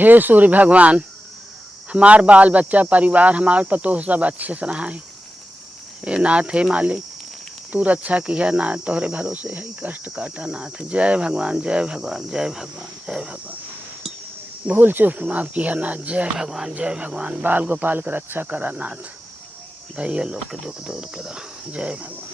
हे सूर्य भगवान, हमार बाल बच्चा परिवार हमार पतोह सब अच्छे से रहा है। हे नाथ, हे मालिक, तू रक्षा किया नाथ, तोहरे भरोसे है कष्ट काटा नाथ। जय भगवान, जय भगवान, जय भगवान, जय भगवान। भूल चूक माफ किया नाथ। जय भगवान, जय भगवान। बाल गोपाल का रक्षा करा नाथ, भैया लोग के दुख दूर करा। जय भगवान।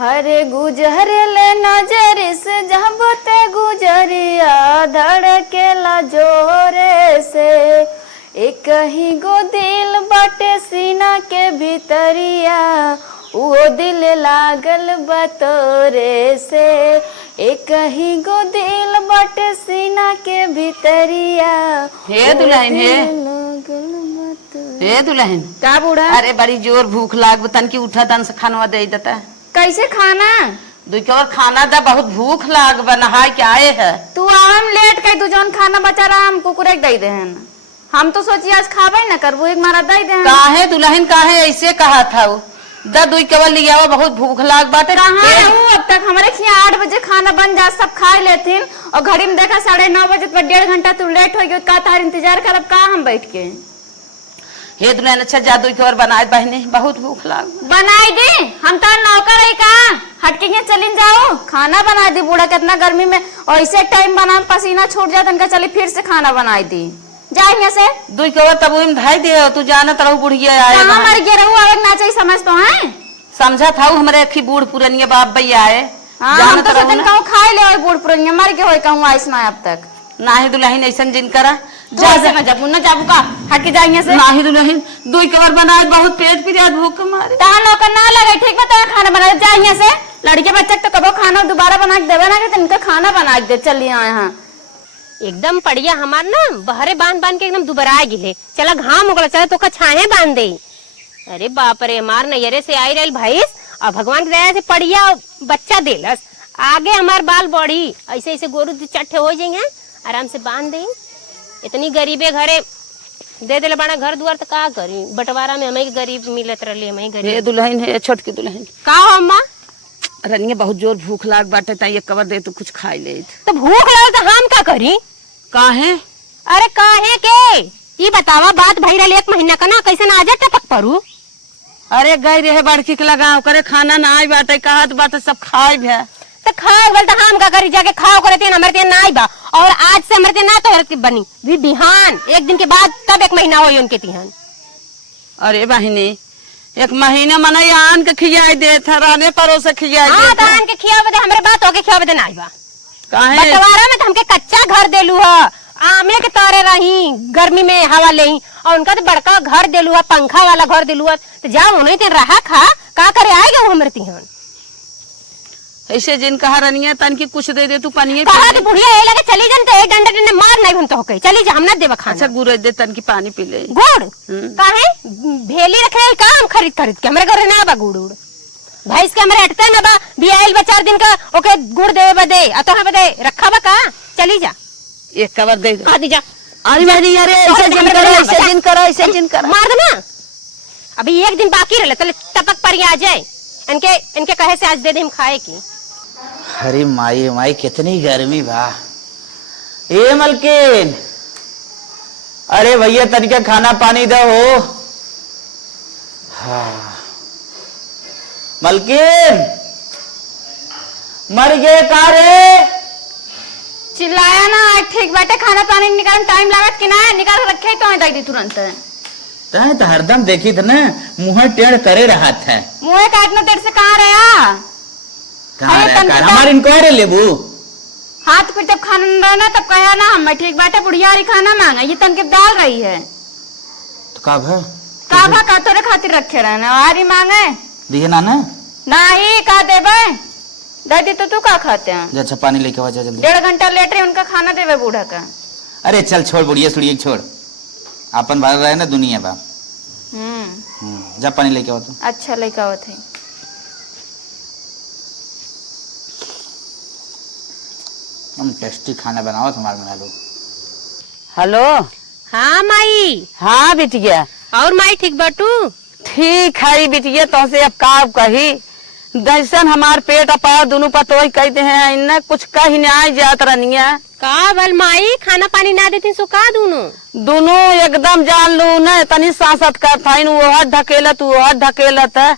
हरे गुजर ले नजर से जब ते गुजरिया धड़केला जोरे से, एक ही गो दिल बाटे सीना के भीतरिया, वो दिल लागल बतोरे से। एक ही गो दिल बाटे सीना के भीतरिया। हे दुल्हन, हे दुल्हन का बूढ़ा? अरे बड़ी जोर भूख लाग तन की उठा तन से खानवा दे देता। कैसे खाना? दुई और खाना दा बहुत भूख लाग नहा के आए है। तू आम लेट के तू जौन खाना बचा रहा हम कुकुरे दे दे हैं। हम तो सोचिए आज खावे न करबो, एक मारा दे दे। काहे दुल्हन काहे ऐसे कहा था? दा दुई केवल लिया बहुत भूख लाग बाटे। कहाँ रहूं अब तक? हमारे खिया 8 बजे खाना बन जा, सब खा लेथिन और घड़ी में देखा 9:30 बजे पर 1.5 घंटा तू लेट हो गयो। का तार इंतजार करब का हम बैठ के? हे दुल्हन अच्छा जादू के और बनाए बहने, बहुत भूख लाग। बनाई दे, हम तो नौकर है का? हटके यहाँ चलिन जाओ, खाना बना दी। बूढ़ा कितना गर्मी में और ऐसे टाइम बना पसीना छूट जाता इनका, चली फिर से खाना बनाई दी। जा यहाँ से दुई के तब वही धाई दे। तू जाना तरह बुढ़िया आए मर गया रहू आवे ना चाहिए, समझ तो है? समझा था हमारे अखी बूढ़ पुरनिया बाप भैया आए। हम तो सोचन कहूं खाए ले बूढ़ पुरनिया मर के होय कहूं आइस ना अब तक। नाही दुल्हन ऐसन जिन करा। जा से मैं जब न जाबू का हट के जाइए से। नाही दुल्हन दुई कवर बनाए बहुत पेट पिरिया भूख मारे। ता नौकर ना लगे ठीक बता खाना बना जाइए से। लड़के बच्चे तो कबो खाना दोबारा बना के देवे ना कि इनका खाना बना के दे। चलिए यहाँ एकदम पड़िया हमार ना बहरे बांध बांध के एकदम दुबरा गिले। चला घाम हो गला, चला तो का छाहे बांध दे। अरे बाप रे, हमार नैयरे से आई रहल भैंस और भगवान की दया से पड़िया बच्चा देलस। आगे हमार बाल बढ़ी ऐसे ऐसे गोरू चट्टे हो जाएंगे, आराम से बांध दे। इतनी गरीबे घरे दे दिले बना घर दुआर तो का करी? बंटवारा में हमें गरीब मिलत रही, हमें गरीब। हे दुल्हन, हे छोटकी दुल्हन का हो अम्मा? रनिया बहुत जोर भूख लाग बाटे, ता ये कवर दे तो कुछ खाई ले। तो भूख लगे तो हम का करी? काहे? अरे काहे के ये बतावा, बात भई रहल 1 महीना का ना, कैसे ना आ जाए टपक परू? अरे गई रहे बड़की के लगाओ करे खाना ना आई बाटे, कहा तो बाटे सब खाए भे। तो खाओ बोल तो हम का करी? जाके खाओ करे तेन हमरे तेन ना आई बा और आज से हमरे तेन ना तो बनी भी बिहान 1 दिन के बाद तब 1 महीना होई उनके तिहन। अरे बहिनी 1 महीना मना आन के खियाई दे था, राने परो से खियाई दे। हां तो आन के खियावे दे, हमरे बात होके खियावे दे ना आई बा। काहे? बटवारा में तो हमके कच्चा घर देलू ह, आमे के तारे रही गर्मी में हवा ले, और उनका तो बड़का घर देलू है, पंखा वाला घर देलू है। तो जाओ उन्हें तेन रहा खा का करे आएगा वो हमरे तिहन। ऐसे जिन कहा रनिया तन की कुछ दे दे तू पानी कहा तो बुढ़िया ए लगे चली जन तो 1 डंडा ने मार नहीं हम तो होके चली जा, हम ना देबा खाना। अच्छा गुड़ दे तन की पानी पी ले। गुड़ काहे भेली रखे का हम खरीद खरीद के? हमरे घर ना बा गुड़ उड़, भैंस के हमरे अटते ना बा बियाइल बा 4 दिन का ओके गुड़ देवे बदे अतो हम बदे रखा बा का? चली जा 1 कवर दे दे। आदि जा। अरे बहनी अरे ऐसे जिन करा, ऐसे जिन करा, ऐसे जिन करा। मार दे ना, अभी 1 दिन बाकी रहले चले टपक पर आ जाए। इनके कहे से आज दे दे हम खाए की। अरे माई माई कितनी गर्मी बा। ए मलकिन, अरे भैया तनिका खाना पानी दो हो। हाँ मलकिन मर गए का रे? चिल्लाया ना ठीक बाटे, खाना पानी निकाल टाइम लागत कि ना? निकाल रखे तो दे दी तुरंत। तय तो हरदम देखी थे ना मुंह टेढ़ करे रहा था। मुँह काटना देर से कहाँ रहा? हमारे इनको लेबू हाँ तो फिर जब खाना रहना तब कहा ना हम ठीक बाटे बुढ़िया खाना मांगा, ये तनके डाल रही है तो का का तोरे खातिर रखे रहना आरी मांगे दिए ना ना नहीं का देबे दादी तो तू का खाते हैं? अच्छा पानी लेके आ जा जल्दी। 1.5 घंटा लेट रहे उनका खाना देवे बूढ़ा का। अरे चल छोड़ बुढ़िया सुड़िए छोड़, अपन भर रहे ना दुनिया बा। जा पानी लेके आओ। तो अच्छा लेके आओ थे। हम टेस्टी खाना बनाओ तुम्हारे बना लो। हेलो हाँ माई। हाँ बिटिया। और माई ठीक बाटू? ठीक है बिटिया, तो से अब का कही जैसन हमार पेट अपार दोनों पतोही कहते हैं इन्ने कुछ कहीं नहीं जात रनिया। का बल माई खाना पानी ना देती सो का दोनों एकदम जान लू न तनी सांसत कर था वो ढकेलत वो ढकेलत है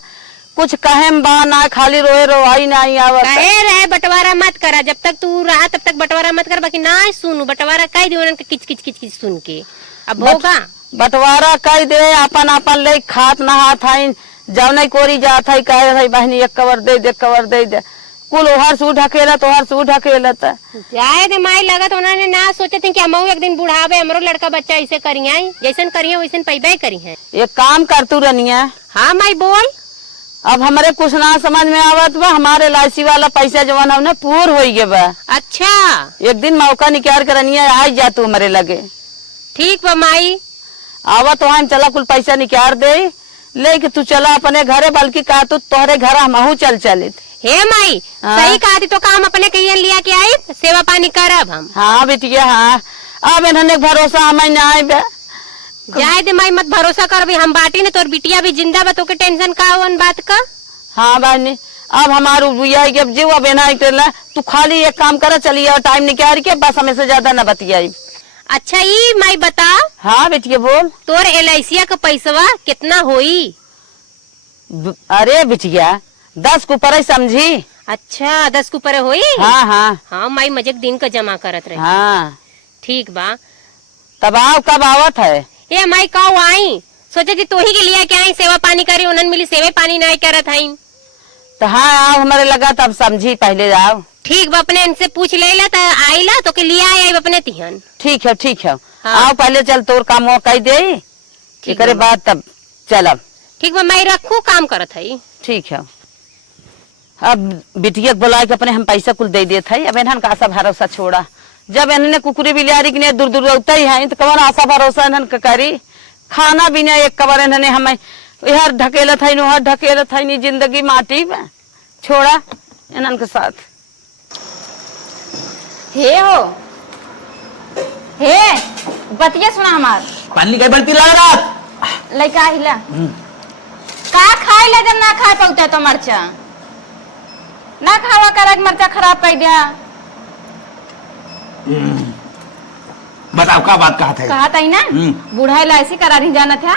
कुछ कहे बा ना खाली रोए रोवाई नहीं आवत। कहे रहे बंटवारा मत करा, जब तक तू रहा तब तक बंटवारा मत कर, बाकी ना सुनू बंटवारा कह दी उनके किच किच किच किच सुन के। अब होगा बंटवारा कह दे अपन अपन ले खात नहा था जौन कोरी जात है कहे बहनी एक कवर दे दे कुल ओहर सू ढकेलत ओहर सू ढकेलत। जाए दे माई लगत उन्होंने ना सोचे थे कि हम एक दिन बुढ़ावे हमरो लड़का बच्चा ऐसे करिए जैसन करिए वैसन पैदा करी है। एक काम कर तू रनिया। हाँ माई बोल। अब हमारे कुछ ना समझ में आवत बा, हमारे LIC वाला पैसा जवन हमने पूर हो गए बा। अच्छा एक दिन मौका निकाल कर रनिया आ जा तू हमारे लगे। ठीक बा माई। आवा तो हम चला कुल पैसा निकाल दे लेके तू चला अपने घरे, बल्कि कहा तू तोहरे घर हमहू चलित। हे माई सही कहा थी तो काम अपने कहिए लिया के आई सेवा पानी करब हम। हाँ बिटिया हाँ अब इन्होंने भरोसा हमें न आए बे। जाए दे माई मत भरोसा कर भी हम बाटी ने तोर बिटिया भी जिंदा बा तो के टेंशन का वन बात का। हाँ बहनी अब हमारू बुआ के जीव अब एना तू खाली एक काम कर चलिए और टाइम निकाल के बस हमें से ज्यादा न बतियाई। अच्छा ई माई बता। हाँ बिटिया बोल। तोर LIC का पैसवा कितना होई? अरे बिटिया 10 को ऊपर समझी। अच्छा 10 के ऊपर होई। हाँ हाँ हाँ माई मजे दिन का जमा करत रहे। हाँ ठीक बा। तब आओ कब आवत है? ये माई का आई सोचे थी तोही के लिए क्या आई सेवा पानी करी उन्हन मिली सेवा पानी नहीं करत हई। तो हाँ आओ हमारे लगा तब समझी पहले आओ। ठीक बा अपने इनसे पूछ ले ला आई ला तो के लिए आई अपने तिहन। ठीक है हाँ। आओ पहले चल तोर काम वो कह दे करे बाद तब चलब। ठीक बा मैं रखू काम करत हई। ठीक है अब बिटिया बुला के अपने हम पैसा कुल दे देते है। अब इन्हन का आशा भरोसा छोड़ा, जब इन्होंने कुकुरी बिलारी के दूर दूर उतर ही है तो कवन आशा भरोसा इन्हन का करी। खाना भी नहीं एक कबर इन्होंने हमें इधर ढकेलत है उधर ढकेलत है जिंदगी माटी में छोड़ा इन्हन के साथ। हे हो हे बतिया सुना हमार पानी कई बल्टी ला रहा लइका हिला का खाई ले जब ना खा पौता तो मरचा ना खावा करक मरचा खराब कर दिया। बताओ का बात कहा था ना बूढ़ा LIC करा रही जाना था।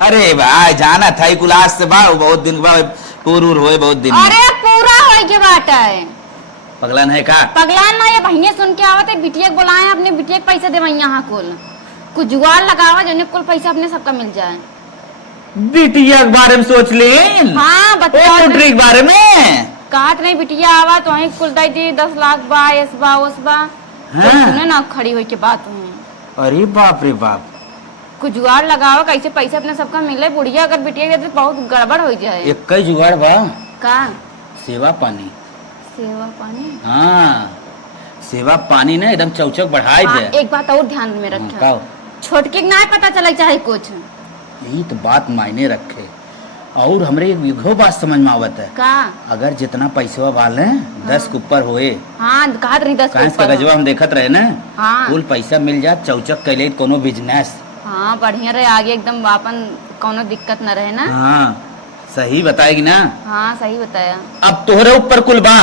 अरे भाई जाना था क्लास से बा बहुत दिन बा पूर होए बहुत दिन। अरे पूरा होए के बात है पगलान है का? पगलान ना ये बहिने सुन के आवत है बिटिया बुलाए अपने बिटिया के पैसे देवा यहाँ कुछ जुगाड़ लगावा जो कुल पैसा अपने सबका मिल जाए। बिटिया के बारे में सोच ले। हाँ बता के बारे में कहत नहीं बिटिया आवा तो वही कुल दी 10 लाख बा एस बा ओस बा। हाँ। सुने ना खड़ी हुई के बात हुई। अरे बाप रे बाप कुछ जुगाड़ लगावा कैसे पैसे अपने सबका मिले। बुढ़िया अगर बिटिया के तो बहुत गड़बड़ हो जाए। एक कई जुगाड़ बा का सेवा पानी। सेवा पानी हाँ सेवा पानी ना एकदम चौचक बढ़ाए दे। एक बात और ध्यान में रखा छोटके ना पता चले चाहे कुछ यही तो बात मायने रखे। और हमरे एक बात समझ में आवत है का अगर जितना पैसा वाले 10 के ऊपर होए। हाँ कहत रही 10 के ऊपर गजवा हम देखत रहे ना। हाँ कुल पैसा मिल जात चौचक कैले कोनो बिजनेस। हाँ बढ़िया रहे आगे एकदम अपन कोनो दिक्कत न रहे ना। हाँ सही बताएगी ना। हाँ सही बताया। अब तोहरे ऊपर कुल बा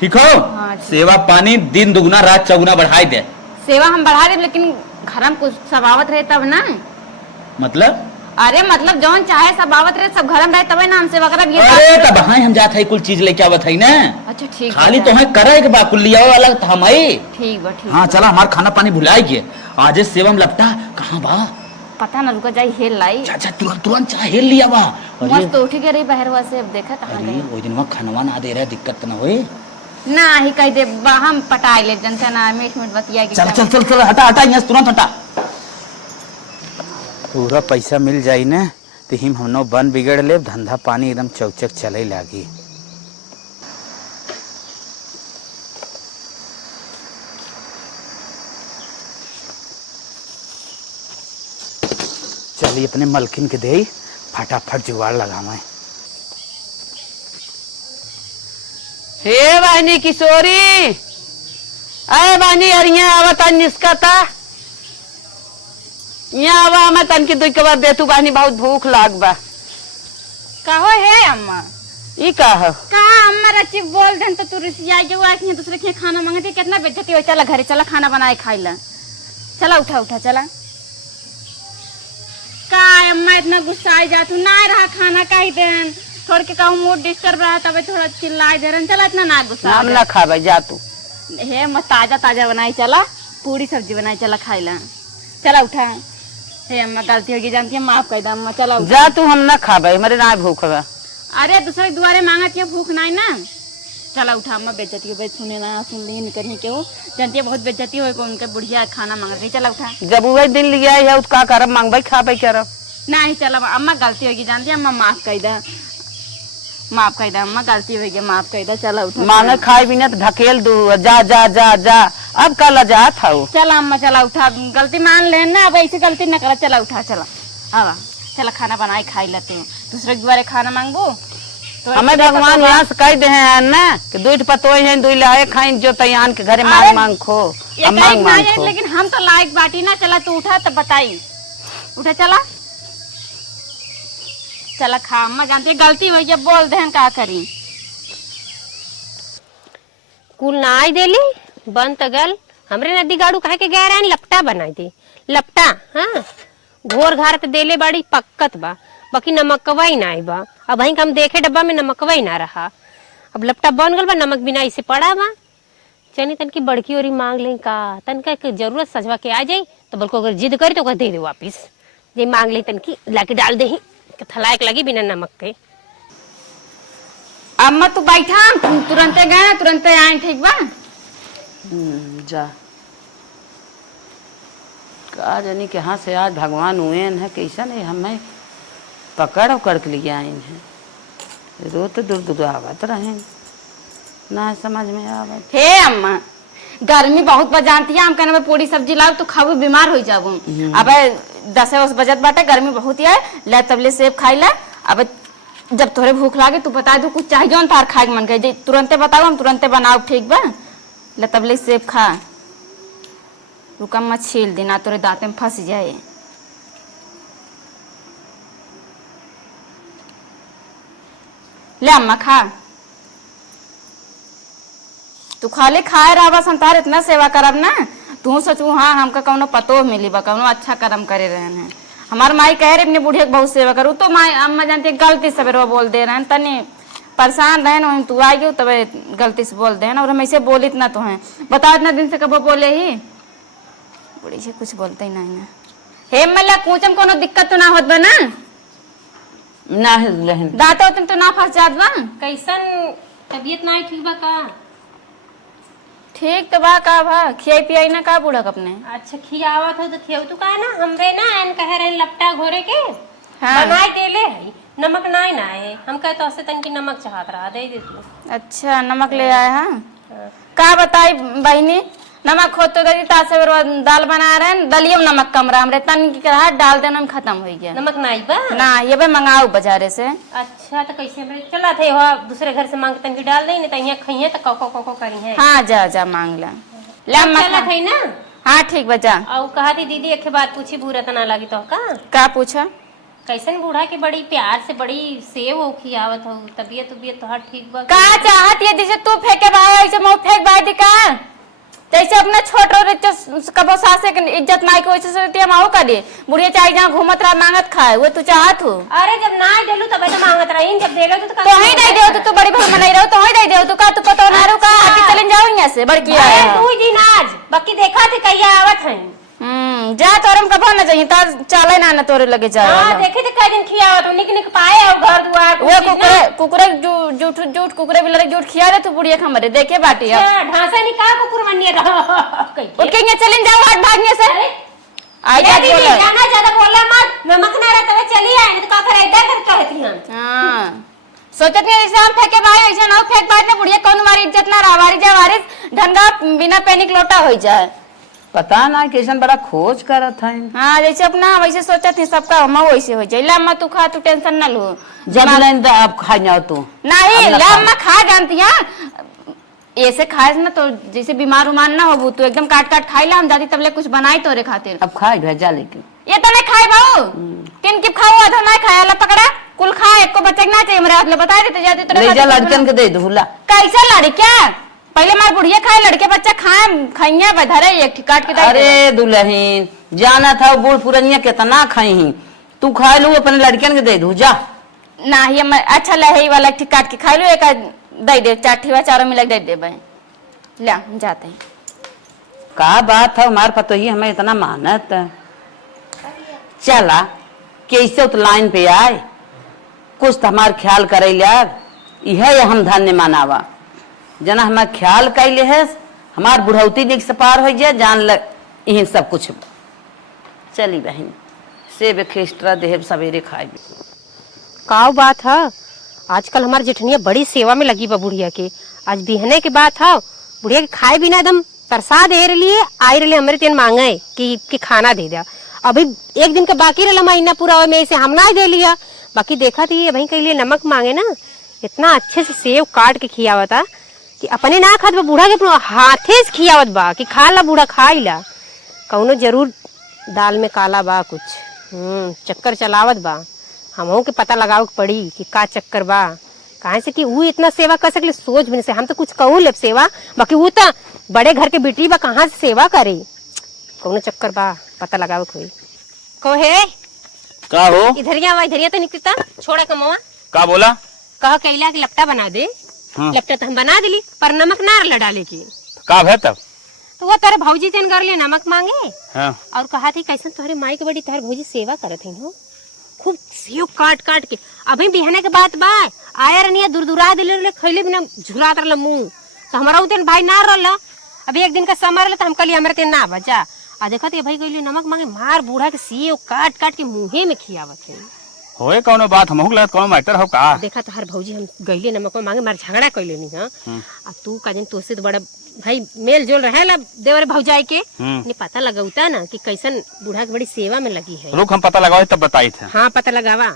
ठीक हो। हाँ, ठीक। सेवा पानी दिन दुगुना रात चौगुना बढ़ाई दे। सेवा हम बढ़ा दे लेकिन घर में कुछ सबावत रहे तब ना। मतलब अरे मतलब जौन चाहे सबावत रहे सब घर में रहे तबे ना हम सेवा करब। अरे तब हाँ हम जात है कुल चीज लेके आवत है ना। अच्छा ठीक खाली तो है करे के बा कुल लिया वाला तो हम आई। ठीक बा ठीक। हाँ चला हमार खाना पानी भुलाई के आज सेवा में लपटा कहाँ बा पता ना रुका जाई हेल लाई। अच्छा तुरंत तुरंत चाहे हेल लिया बा। मस्त उठ के रही बहरवा से अब देखा कहां अरे गई। वो दिन खानवा ना दे रहा दिक्कत ना होए ना ही कह दे हम पटाई ले जनता ना मिनट मिनट बतिया के। चल चल चल चल हटा हटा यहाँ तुरंत हटा। पूरा पैसा मिल जाई ना तो हम नो बन बिगड़ ले धंधा पानी एकदम चौचक चले लागी। चलिए अपने मलकिन के दे फटाफट जुगाड़ लगावे। हे बहनी किशोरी अरे बहनी अरिया आवता निस्कता यहाँ आवा मैं तन की दुई के बाद दे तू बहनी बहुत भूख लाग बा। कहो है अम्मा ई का है? का अम्मा रची बोल देन तो तू रिसिया जो आज नहीं दूसरे के खाना मांगती कितना बेइज्जती हो। चला घरे चला खाना बनाए खाई ला। चला उठा उठा चला। का अम्मा इतना गुस्सा आ जा तू ना रहा खाना काई देन थोड़ के कहूं मूड डिस्टर्ब रहा तब थोड़ा चिल्लाए दे रन। चला इतना ना गुस्सा हम ना खाबे जा तू। हे मत ताजा ताजा बनाई चला पूरी सब्जी बनाई चला खाई ला। चला उठा। हे अम्मा गलती होगी जानती है माफ कर दे अम्मा। चला उठा। जा तू हम ना खाबे हमारे ना भूख बा। अरे दूसरे दुआरे मांगत है भूख नहीं ना। चला उठा अम्मा बेइज्जती हो सुने ना सुन ली नहीं कहीं क्यों जानती है बहुत बेइज्जती हो को उनके बुढ़िया खाना मांग रही। चला उठा। जब वही दिन लिया है उसका करब मांगबे खाबे करब नहीं चला अम्मा गलती होगी जानती है अम्मा माफ कर दे माफ कर दे अम्मा गलती होगी माफ कर दे। चला उठा। मांगे खाए भी ना तो ढकेल दू जा जा जा जा अब कल जा था। चला अम्मा चला उठा गलती मान ले ना अब ऐसे गलती न करा। चला उठा चला आवा चला खाना बनाए खाई लेते हैं दूसरे के द्वारे खाना मांगबो तो हमें भगवान यहाँ से कह दे हैं ना कि दूध पतो है दुई लाए खाई जो तैयान के घरे मांग मांग खो मांग मांग खो। लेकिन हम तो लायक बाटी ना। चला तू उठा तब बताई उठा चला चला खा अम्मा जानती है गलती हुई जब बोल दे का करी। कुल ना आई देली बन तगल हमरे नदी गाड़ू कहे के गए रहे लपटा बनाई दी लपटा। हाँ घोर घार के देले बाड़ी पक्कत बा बाकी नमकवा ही ना आई बा। अब वहीं हम देखे डब्बा में नमकवा ही ना रहा। अब लपटा बन गल बा नमक बिना इसे पड़ा बा। चनी तन की बड़की ओरी मांग ले का तन का जरूरत सजवा के आ जाई तो बल्कि अगर जिद करी तो दे दे वापिस। जे मांग ले तन की लाके डाल दे थलायक लगी बिना नमक के। अम्मा तू बैठा तुरंत गए तुरंत आए ठीक बा। जा का जानी के यहाँ से आज भगवान हुए है कैसा नहीं हमें पकड़ उकड़ के लिए आए हैं रोत दूर आवत रहे ना समझ में आवत। हे अम्मा गर्मी बहुत बजानती है हम कहने में पूरी सब्जी लाओ तो खाबू बीमार हो जाबू। अब 10 बजत बाटे गर्मी बहुत ही है ले तबले सेब खाई ले। अब जब तोरे भूख लागे तू बता दू कुछ चाहिए तार खाए मन करे तुरंते बताओ हम तुरंते बनाओ ठीक बा। ले तबले सेब खा रुका मत छील देना तोरे दांत में फंस जाए। ले अम्मा खा तू खाली खाए रहा बस हम तार इतना सेवा करब ना तू सोचू हाँ हमका कौनो पतो मिली बा कौनो अच्छा कर्म करे रहे हैं। हमार माई कह रहे अपने बुढ़िया बहुत सेवा करूँ तो माई अम्मा जानती है गलती से बोल दे रहे हैं तनी परेशान रहे ना तू आई तब गलती से बोल दे और हम ऐसे बोली इतना तो है बताओ इतना दिन से कब बोले ही बुढ़ी से कुछ बोलते ही नहीं ना। हे मल्ला पूछम कोनो दिक्कत तो ना होत बा ना दांत तुम तो ना फंस जात बा। कैसन तबीयत ना ठीक बा का? ठीक तो बा का भा खियाई पियाई ना का बूढ़ा अपने। अच्छा खियावत हो तो खियाऊ तू का ना हमरे ना एन कहे रहे लपटा घोरे के हाँ। बनाए देले है नमक ना है हम कहे तो से तन की नमक चाहत रहा दे दे तू। अच्छा नमक ले आए हाँ का बताई बहनी नमक हो तो दरी तासे दाल बना रहे हैं दलियो नमक कम रहा हमरे तन की कहा डाल देना हम खत्म हो गया नमक ना बा ना ये भाई मंगाओ बाजारे से। अच्छा तो कैसे भाई चला थे हो दूसरे घर से मांग तन की डाल दे नहीं तो यहाँ खइए तो को करी है। हाँ जा जा मांग ला ले अम्मा चला थे ना। हाँ ठीक बचा और कहा थी दीदी एक बात पूछी बुरा तो ना लगी तो का पूछा कैसन बूढ़ा के बड़ी प्यार से बड़ी सेव हो खियावत हो तबीयत तो हर ठीक बा का चाहत ये जैसे तू फेंके भाई ऐसे मुंह फेंक भाई दी का जैसे अपने छोटो कबो सासे के इज्जत नाई को वैसे से हम आओ कर दे बुढ़िया चाहे जहाँ घूमत रहा मांगत खाए वो तू चाहत हो। अरे जब ना देलू तब तो मांगत रही जब देगा तो ही दे दे तू बड़ी भर मनाई रहो तो ही दे दे तू का तू पतो ना रो का आके चले जाओ यहां से बड़की अरे तू दिन आज बाकी देखा थे कहिया आवत है। जा तोरम कबो ना चाहिए तार चले ना ना तोरे लगे जा। हां देखे थे कई दिन खियावत निक निक पाए और घर दुआर वो कुकुरे जूठ कुकुरे बिलरे जूठ खिया दे तू बुढ़िया खमरे देखे बाटी अब अच्छा ढांसा नहीं का कुकुर बनिए रहो उठ के यहां चले जाओ हट भागने से आ जा दीदी जाना ज्यादा बोला मत नमक ना रहता है चली आए तो का करे इधर कर कहती हम। हां सोचत नहीं ऐसे हम फेंके भाई ऐसे ना फेंक बात ना बुढ़िया कौन मारी इज्जत ना रावारी जा वारिस ढंगा बिना पैनिक लोटा हो जाए। पता ना कैसन बड़ा खोज करत है। हाँ जैसे अपना वैसे सोचत है सबका हम वैसे हो जाए लम्मा तू खा तू टेंशन ना लो जब लेन तो अब खा जाओ तू नहीं लम्मा खा जानती है ऐसे खाए ना तो जैसे बीमार उमार ना हो तू एकदम काट काट खाई ला हम जाती तबले कुछ बनाई तोरे खातिर अब खाए भेजा लेकिन ये तो नहीं खाई बाबू तीन की खाऊ आधा नहीं खाया ला पकड़ा कुल खा, एक को बच्चा के ना चाहिए मेरे हाथ में, बता देते जाते तो ले जा लड़कन के दे दूला। कैसा लड़ी क्या? पहले मार बुढ़िया खाए, लड़के बच्चा खाए, खाइया बधरे एक काट के दे। अरे दुल्हन जाना था बूढ़ पुरनिया कितना खाई, तू खा लू अपने लड़कन के दे दू जा। ना ही अच्छा लहे वाला ठीक काट के खा लो, एक दे दे, चार चारों मिलक दे दे भाई, ले जाते हैं। का बात है हमारे पतो ही हमें इतना मानत चला कैसे तो लाइन पे आए, कुछ तो हमार ख्याल करे यार, यह हम धन्य मानावा जना हमार ख्याल कैले है, हमार बुढ़ौती दिख से पार हो जाए जान लग यही सब कुछ। चली बहन सेब खेस्टरा देव सवेरे खाए। का बात है, आजकल हमार जेठनिया बड़ी सेवा में लगी बा बुढ़िया के। आज बिहने के बात है, बुढ़िया के खाए बिना एकदम तरसा दे रही, आई रही हमारे तेन मांगे कि खाना दे दिया। अभी एक दिन का बाकी रहा महीना पूरा में से हम ना दे लिया, बाकी देखा थी भाई के लिए नमक मांगे ना, इतना अच्छे से सेव काट के खियावा था कि अपने ना खात बा, बूढ़ा के हाथे से खियावत बा कि खा ला बूढ़ा खा ला। कौनो जरूर दाल में काला बा कुछ, चक्कर चलावत बा, हमहू के पता लगाव पड़ी कि का चक्कर बा। कहे से कि वो इतना सेवा कर सकले, सोच भी नहीं से हम तो कुछ कहू ले सेवा, बाकी वो तो बड़े घर के बेटी बा, कहाँ से सेवा करे, कौनो चक्कर बा पता लगाव कोई को है का हो इधरिया तो निकलता छोड़ा कमवा का बोला कह कैला कि लपटा बना दे। हाँ। लपटा तो हम बना दिली पर नमक ना डाले की, का भय तब तो वो तारे भौजी तेन कर ले नमक मांगे। हाँ। और कहा थी कैसन तुम्हारे माई के बड़ी तार भौजी सेवा करत है हो, खूब सेव काट काट के। अभी बिहने के बात बा आया रनिया दूर दिले खैले बिना झुरात रहल मुंह, तो हमारा उतन भाई ना रहल। अभी एक दिन का समय रहल तो हम कहली हमारे तेन ना बचा आ देखा थे भाई कहली नमक मांगे, मार बूढ़ा के सेव काट काट के मुंहे में खियावत है। होए कौनो बात हमहू लगत कौनो मैटर हो का। देखा तो हर भौजी हम गईले नमक मांगे, मार झगड़ा कैले नहीं। हाँ अब तू का दिन तुझसे तो बड़ा भाई मेल जोल रहे ला देवर भौजाई के, ने पता लगाउता ना कि कैसन बूढ़ा के बड़ी सेवा में लगी है। रुक हम पता लगाओ तब बताई थे। हाँ पता लगावा,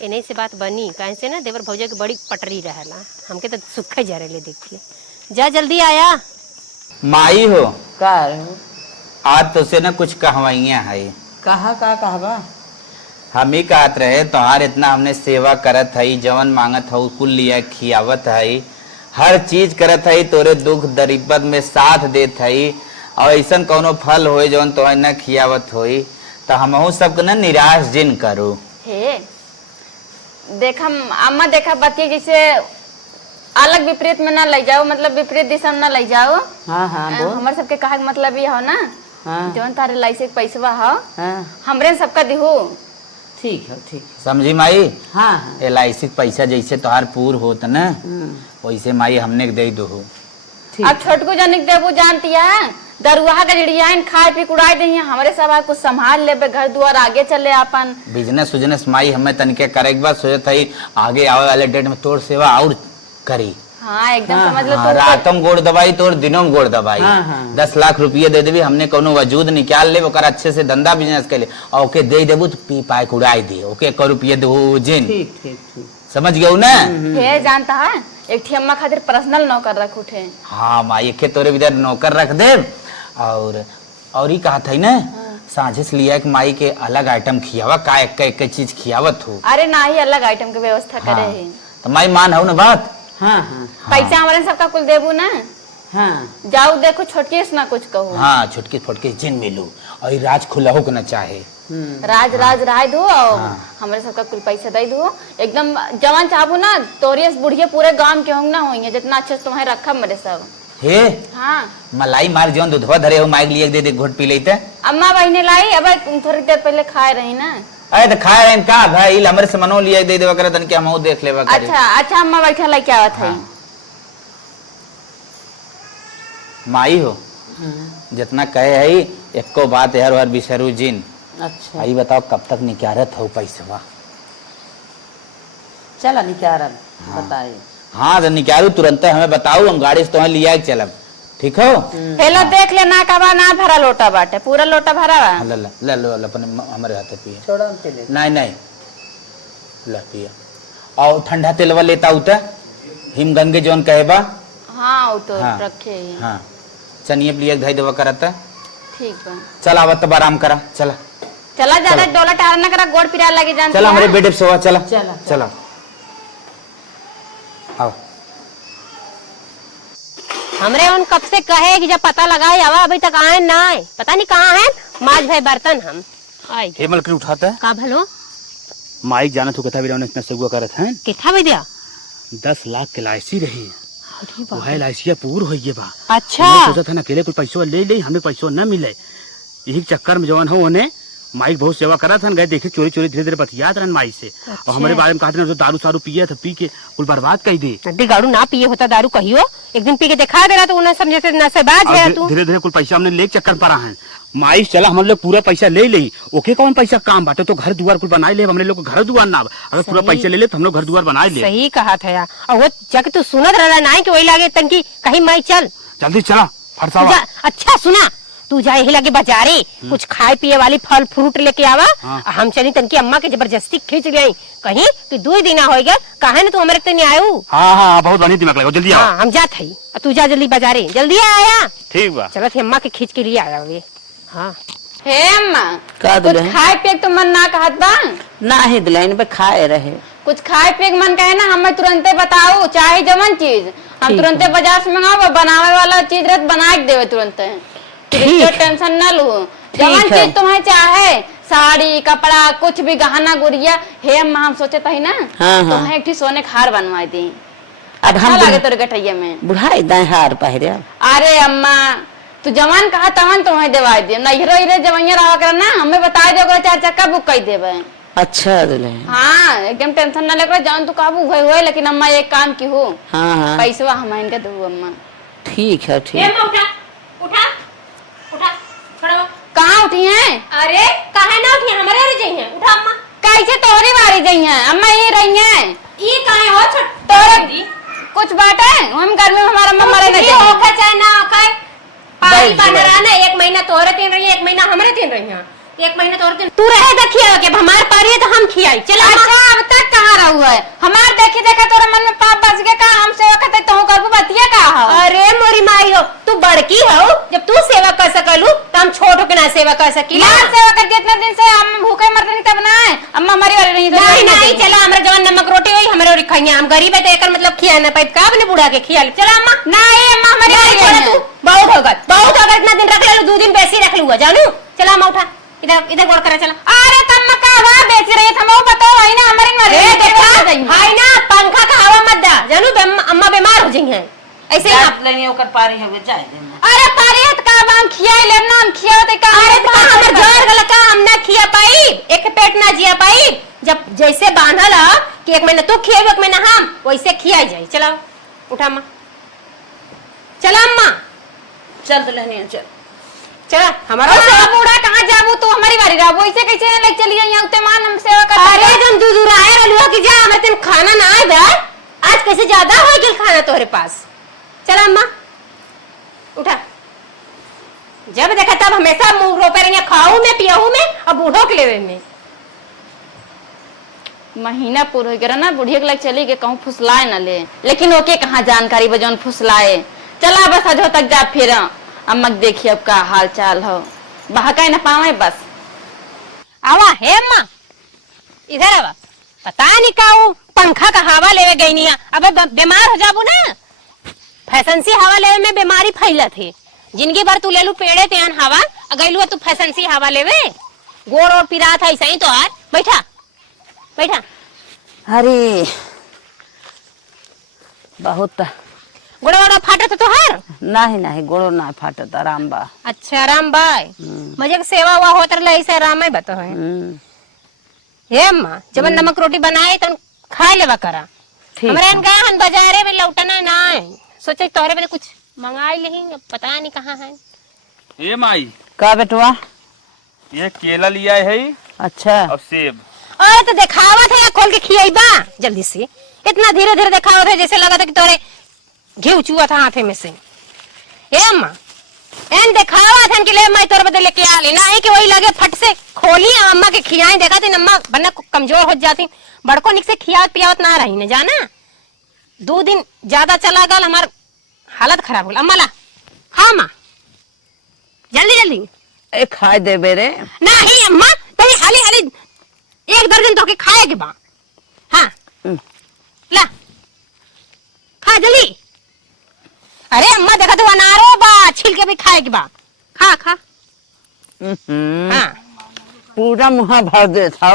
इन्हीं से बात बनी कहीं से ना देवर भौजा की बड़ी पटरी रहेला, हमके तो सुखे जा रहे देखिए। जा जल्दी आया। माई हो का आज तो से ना कुछ कहवाइया है। कहा का कहवा, हम ही कहत रहे तोहार इतना हमने सेवा करत है, जवन मांगत हो कुल लिया खियावत है, हर चीज करत है, तोरे दुख दरिपत में साथ देत है, और ऐसा कोनो फल होए जवन तोहर न खियावत होई तो हमहू सबके ना निराश जिन करो। हे देखा अम्मा देखा बतिया जैसे अलग विपरीत में ना ले जाओ, मतलब विपरीत दिशा में ना ले जाओ। हाँ हाँ बोल। हमारे सबके कहा के मतलब ये हो ना, हाँ जवन तारे लाई से पैसवा हो हाँ हमरे सबका दिहो। ठीक है ठीक है। समझी माई, हाँ हाँ LIC पैसा जैसे तोहार पूर होत ना वैसे माई हमने के दे दो। ठीक। अब छोटको जनिक देबू जानती है, दरुआ का डिड़ियाइन खाए पी कुड़ाई दही, हमारे सब कुछ संभाल लेबे, घर दुआर आगे चले अपन। बिजनेस उजनेस माई हमें तनिके करे के बाद सोचत है आगे आवे वाले डेट में तोर सेवा और करी। हाँ एकदम हाँ, समझ लो हाँ, तू। रातों में गोड़ दवाई तोर दिनों में गोड़ दवाई। हाँ, हाँ। 10 लाख रुपये दे देवी, हमने कोनो वजूद निकाल ले, ओकर अच्छे से धंधा बिजनेस कर ले, और ओके दे देबू तो पी पाए उड़ाई दी, ओके 1 रुपये दो जिन। ठीक ठीक ठीक। समझ गए ना। हे जानता है एक ठी अम्मा खातिर पर्सनल नौकर रख उठे। हाँ माई एक तोरे इधर नौकर रख दे। और ही कहा था ना साझे से लिया कि माई के अलग आइटम खियावा, का एक चीज खियावत हो। अरे ना ही अलग आइटम के व्यवस्था करे हाँ। है। तो माई मान हो ना बात। हाँ हाँ पैसा हमारे सबका कुल देबू ना, हाँ जाओ देखो छोटकी से ना कुछ कहो। हाँ छुटकी फुटकी जिन मिलू और राज खुला हो के ना चाहे। राज राय दो और हमारे सबका कुल पैसा दे दो, एकदम जवान चाहबू ना तोरी बुढ़िया पूरे गांव के होंगे ना होंगे, जितना अच्छे से तुम्हें रखा मेरे सब। हे हाँ मलाई मार जौन दूधवा धरे हो माइक लिए दे घोट पी लेते। अम्मा बहने लाई, अब थोड़ी देर पहले खाए रही ना। अरे तो खाए रहे का भाई हमरे से मनो लिया दे देवा करे तन के हमहू देख लेवा करे। अच्छा अच्छा अम्मा बैठा लाई क्या बात है। माई हो जितना कहे है एको बात हर हर बिसरू जिन। अच्छा आई बताओ कब तक निकालत हो पैसा। चला निकाल बताइए। हाँ तो निकालू तुरंत हमें बताओ, हम गाड़ी से तुम्हें लिया चलब, ठीक हो। हेलो देख ले ना कबा ना भरा लोटा बाटे, पूरा लोटा भरा बा। ले ले लो अपने हमारे हाथ पिए। छोड़ा हम पी ले। नहीं ला पिया। और ठंडा तेलवा लेता उता हिमगंगे जौन कहे बा। हाँ वो तो हाँ। रखे ही। हाँ चनिए लिए धाई दवा करता। ठीक बा। चल आवत तब आराम करा चला। चला ज्यादा डोला टार ना करा, गोड़ पिरा लगे जान। चला हमारे बेटे सोवा, चला चला, चला आओ। हमरे उन कब से कहे कि जब पता लगाए आवा, अभी तक आए ना आए, पता नहीं कहाँ है। माज भाई बर्तन हम आए हे मलकरी उठाता है का भलो माइक जाना तो कथा भी इतना सगुआ करत हैं। कितना भैया 10 लाख के लाइसी रही वो है, लाइसिया पूर हो गए बा। अच्छा हमने सोचा था ना अकेले कोई पैसों ले ले, हमें पैसों न मिले, यही चक्कर में जवान हो उन्हें माइक बहुत सेवा करा था, गए देखे चोरी चोरी धीरे धीरे बतियात रहन माई से। और हमारे बारे में कहते ना दारू सारू पिया था, पी के कुल बर्बाद कर दे। नड्डी गाड़ू ना पिए होता दारू कहियो, एक दिन पी के दिखा दे रहा तो उन्हें समझे नशेबाज है तू। धीरे धीरे कुल पैसा हमने ले चक्कर पर हैं माई। चला हम लोग पूरा पैसा ले ले, ओके कौन पैसा काम बाटे, तो घर दुआर कुल बनाए ले, हमने लोग को घर दुआर ना, अगर पूरा पैसा ले ले तो हम लोग घर दुआर बनाए ले। सही कहा था यार, और वो जाके तू सुनत रहा ना कि वही लागे तंकी कहीं माई चल जल्दी चला फरसावा। अच्छा सुना, तू जाए ही लगे बाजारे कुछ खाए पिए वाली फल फ्रूट लेके आवा। हम चली तनकी अम्मा के जबरदस्ती खींच गई कहीं कि 2 दिन हो गए, कहे ना तू हमारे तक नहीं आयु। हाँ बहुत बढ़िया दिमाग लगा, जल्दी आओ। हम जात हई, तू जा जल्दी बाजारे, जल्दी आया। ठीक बा चलो थे अम्मा के खींच के लिए आया वे। हाँ हे अम्मा, का कुछ दुल्हन? खाए पिए तो मन ना कहत बा? ना ही दुल्हन पे खाए रहे। कुछ खाए पिए के मन कहे ना, हमें तुरंते बताओ, चाहे जवन चीज हम ठीक तुरंते बाजार से मंगाओ, बनावे वाला चीज रहत बना के देवे तुरंते। ठीक है। टेंशन न लो, जवन है। चीज तुम्हें चाहे, साड़ी कपड़ा कुछ भी गहना गुड़िया। हे अम्मा हम सोचे ही ना हाँ, हाँ। तुम्हें एक सोने खार बनवा दी। अब अच्छा हम लागे तोरे गठैया में। बुढ़ाई दाएं हार पहरे। अरे अम्मा तू जवान कहा तवन तुम्हें देवा दे, नैहरो इरे जवैया रहा कर ना, हमें बता दो 4 चक्का बुक कर देवे। अच्छा दुल्हन। हाँ एकदम टेंशन न लग रहा, जान तू काबू हुए लेकिन अम्मा एक काम की हो, हाँ हाँ पैसा हम इनके दो अम्मा। ठीक है ठीक। उठा उठा उठा खड़ा हो। कहाँ उठी हैं? अरे काहे ना उठी, हमारे रह जाई हैं। उठा अम्मा। कैसे तोहरी बारी जाई हैं अम्मा, ये रही हैं ये काहे हो छोट तोरे कुछ बात है, हम घर में हमारा अम्मा मरे नहीं होखे चाहे ना होखे, पानी बस, बन बस। रहा ना, 1 महीना तोरे तीन रही है, 1 महीना हमारे तीन रही है, 1 महीना तोरे तीन तू रहे देखिए के हमारे पारी है तो हम खियाई। चला अच्छा अब तक कहाँ रहू है हमार, देखी देखा तोरा मन में पाप बच गया, कहा हम सेवा करते तो करबू बतिया का हो। अरे मोरी माई हो, तू बड़की हो, जब तू सेवा कर सकलू तो हम छोटो के ना सेवा कर सकीला। यार सेवा करती इतना दिन से, हम भूखे मरते नहीं तब ना है अम्मा हमारी वाली नहीं तो नहीं नहीं चला, हमरा जवान नमक रोटी होई हमरे और खाइया, हम गरीब है तो एकर मतलब खिया ना पाई, का अपने बूढ़ा के खिया ले। चला अम्मा। नहीं अम्मा हमारी वाली छोड़ा नहीं तू, है। बहुत होगा बहुत होगा, इतना दिन रख ले, 2 दिन बेसी रख लूंगा जानू। चला अम्मा उठा, इधर इधर गोड़ करा चला। अरे तम्मा का हवा बेच रही है, हमको बताओ है ना हमारी वाली ए देखा नहीं हाय ना, पंखा का हवा मत दा जानू, अम्मा बीमार हो जाई हैं ऐसे ही। आप लेनी ओकर पारी हवे जाए दे। अरे पारियत का हम खियाई लेब ना, हम खियाते का अरे तो हमर जोर गला का हम ना खिया पाई, एक पेट ना जिया पाई। जब जैसे बांधल ह कि 1 महीना तू खियाई 1 महीना हम, वैसे खियाई जाई। चला उठा अम्मा, चला अम्मा चल दुल्हनिया चल। चला हमारा सेवा बूढ़ा कहाँ जाबू तू, हमारी बारी रहबू, ऐसे कैसे ले चली आई उते मान हम सेवा कर। अरे जन दूध उराए रलुआ कि जा हमरे तेन खाना ना आए बे, आज कैसे ज्यादा हो गेल खाना तोहरे पास। चला अम्मा उठा, जब देखा तब हमेशा मुंह रोपे रही, खाऊ में पियाऊ में और बूढ़ो के लेवे में। महीना पूरा हो गया ना, बुढ़िया के लग चली के कहूँ फुसलाए न ले, लेकिन ओके कहाँ जानकारी बजौन फुसलाए। चला बस अजो तक जा, फिर अम्मा देखिए अब का हाल चाल हो, बहकाए न पावे बस। आवा हे अम्मा इधर आवा, पता नहीं काऊ पंखा का हवा लेवे गई नहीं, अब बीमार हो जाबू ना, फैशन सी हवा लेवे में बीमारी फैलत है। जिंदगी भर तू ले लू पेड़े तेन हवा, अगैलू तू फैशन सी हवा लेवे, गोड़ और पिरा था ऐसा ही तो यार। बैठा बैठा। अरे बहुत गोड़ा गोड़ा फाटत तो हर नहीं नहीं गोड़ो ना फाटत, आराम बा। अच्छा राम भाई मजे के सेवा हुआ होतर ले ऐसे राम है बतो है। हे अम्मा जब नमक रोटी बनाए तो खा लेवा करा, ठीक हमरे है। अनगा हन बाजारे में लौटना ना है, सोचे तोरे में कुछ मंगाई लेही, अब पता नहीं कहाँ है। ये माई का बेटवा? ये केला लिया है अच्छा और सेब। अरे तो दिखावत है, खोल के खियाइबा जल्दी से, इतना धीरे धीरे दिखावत है जैसे लगा था कि तोरे घी चुआ था हाथे में से। ए अम्मा एन दिखावत है कि ले मैं तोरे बदले लेके आ लेना है कि वही लगे फट से खोली अम्मा के खियाई, देखा थे अम्मा वरना कमजोर हो जाती, बड़को निक से खियावत पियावत ना रही ने जाना। 2 दिन ज्यादा चला गल हमार हालत खराब हो। अम्मा ला हाँ अम्मा जल्दी जल्दी। ए खाए दे बेरे। नहीं अम्मा तेरी हाली हाली 1 दर्जन तो के खाए के बा। हाँ ला खा जल्दी। अरे अम्मा देखा तो अनारो बा, छिल के भी खाए के बा। खा खा। हाँ पूरा मुहा भर दे था।